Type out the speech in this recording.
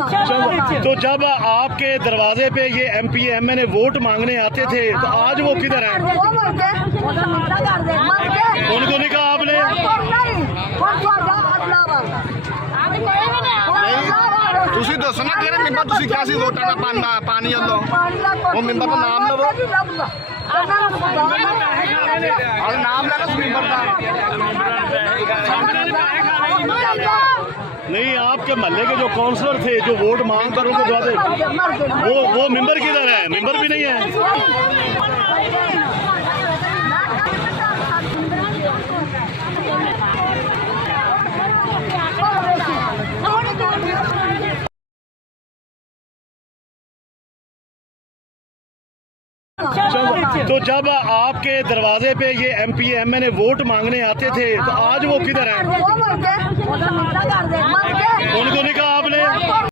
तो जब आपके दरवाजे पे ये MP MNA वोट मांगने आते थे तो आज वो किधर है? उनको नहीं कहा आपने? ਤੁਸੀਂ ਦੱਸੋ ਨਾ ਕਿਹੜੇ ਮੈਂਬਰ ਤੁਸੀਂ ਕਿਹਾ ਸੀ ਵੋਟਾਂ ਦਾ ਪਾਣੀ ਵੱਲੋਂ ਉਹ ਮੈਂਬਰ ਦਾ ਨਾਮ ਲਵੋ ਔਰ ਨਾਮ ਲੈ ਲਓ ਮੈਂਬਰ ਦਾ नहीं, आपके मोहल्ले के जो काउंसलर थे जो वोट मांग कर उनको जवाब वो मेंबर किधर है? मेंबर भी नहीं है। तो जब आपके दरवाजे पे ये MP MNA वोट मांगने आते थे तो आज वो किधर है? उनको नहीं कहा